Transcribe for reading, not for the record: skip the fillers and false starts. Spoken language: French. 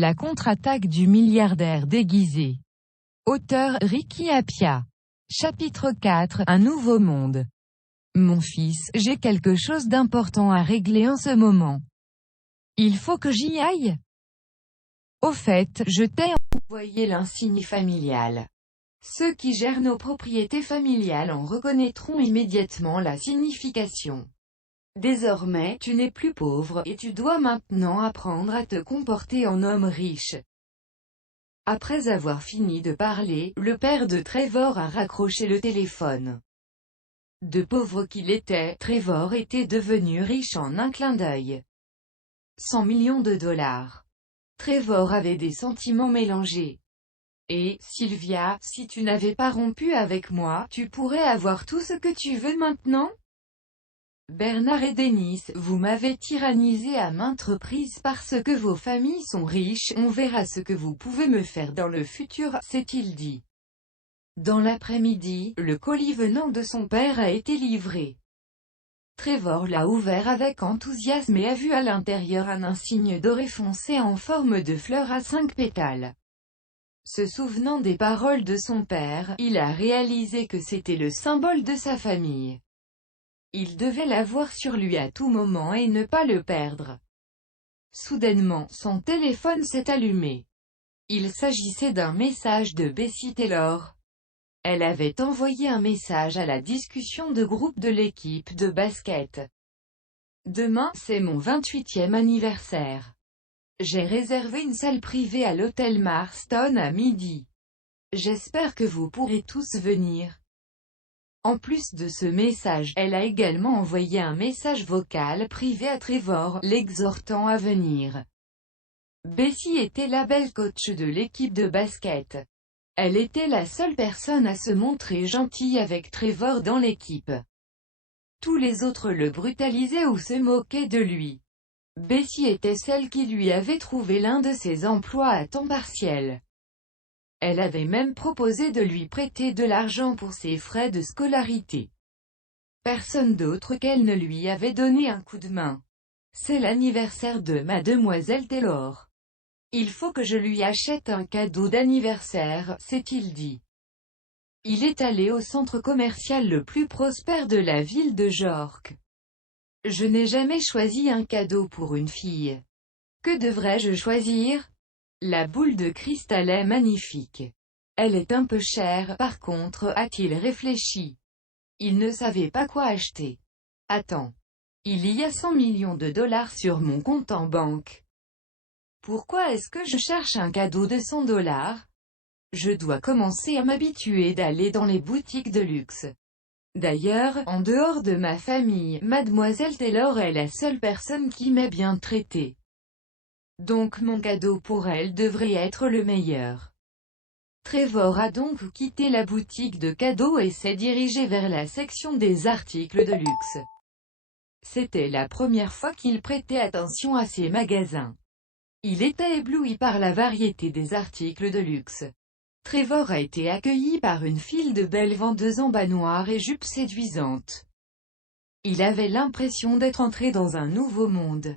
La contre-attaque du milliardaire déguisé. Auteur Ricky Appiah. Chapitre 4. Un nouveau monde. Mon fils, j'ai quelque chose d'important à régler en ce moment. Il faut que j'y aille? Au fait, je t'ai envoyé l'insigne familial. Ceux qui gèrent nos propriétés familiales en reconnaîtront immédiatement la signification. Désormais, tu n'es plus pauvre, et tu dois maintenant apprendre à te comporter en homme riche. Après avoir fini de parler, le père de Trevor a raccroché le téléphone. De pauvre qu'il était, Trevor était devenu riche en un clin d'œil. 100 millions de dollars. Trevor avait des sentiments mélangés. Et, Sylvia, si tu n'avais pas rompu avec moi, tu pourrais avoir tout ce que tu veux maintenant? Bernard et Dennis, vous m'avez tyrannisé à maintes reprises parce que vos familles sont riches, on verra ce que vous pouvez me faire dans le futur, s'est-il dit. Dans l'après-midi, le colis venant de son père a été livré. Trevor l'a ouvert avec enthousiasme et a vu à l'intérieur un insigne doré foncé en forme de fleur à 5 pétales. Se souvenant des paroles de son père, il a réalisé que c'était le symbole de sa famille. Il devait l'avoir sur lui à tout moment et ne pas le perdre. Soudainement, son téléphone s'est allumé. Il s'agissait d'un message de Bessie Taylor. Elle avait envoyé un message à la discussion de groupe de l'équipe de basket. Demain, c'est mon 28e anniversaire. J'ai réservé une salle privée à l'hôtel Marston à midi. J'espère que vous pourrez tous venir. En plus de ce message, elle a également envoyé un message vocal privé à Trevor, l'exhortant à venir. Bessie était la belle coach de l'équipe de basket. Elle était la seule personne à se montrer gentille avec Trevor dans l'équipe. Tous les autres le brutalisaient ou se moquaient de lui. Bessie était celle qui lui avait trouvé l'un de ses emplois à temps partiel. Elle avait même proposé de lui prêter de l'argent pour ses frais de scolarité. Personne d'autre qu'elle ne lui avait donné un coup de main. C'est l'anniversaire de mademoiselle Taylor. Il faut que je lui achète un cadeau d'anniversaire, s'est-il dit. Il est allé au centre commercial le plus prospère de la ville de York. Je n'ai jamais choisi un cadeau pour une fille. Que devrais-je choisir? La boule de cristal est magnifique. Elle est un peu chère, par contre, a-t-il réfléchi. Il ne savait pas quoi acheter. Attends. Il y a 100 millions de dollars sur mon compte en banque. Pourquoi est-ce que je cherche un cadeau de 100 dollars? Je dois commencer à m'habituer d'aller dans les boutiques de luxe. D'ailleurs, en dehors de ma famille, mademoiselle Taylor est la seule personne qui m'ait bien traité. Donc mon cadeau pour elle devrait être le meilleur. Trevor a donc quitté la boutique de cadeaux et s'est dirigé vers la section des articles de luxe. C'était la première fois qu'il prêtait attention à ces magasins. Il était ébloui par la variété des articles de luxe. Trevor a été accueilli par une file de belles vendeuses en bas noirs et jupes séduisantes. Il avait l'impression d'être entré dans un nouveau monde.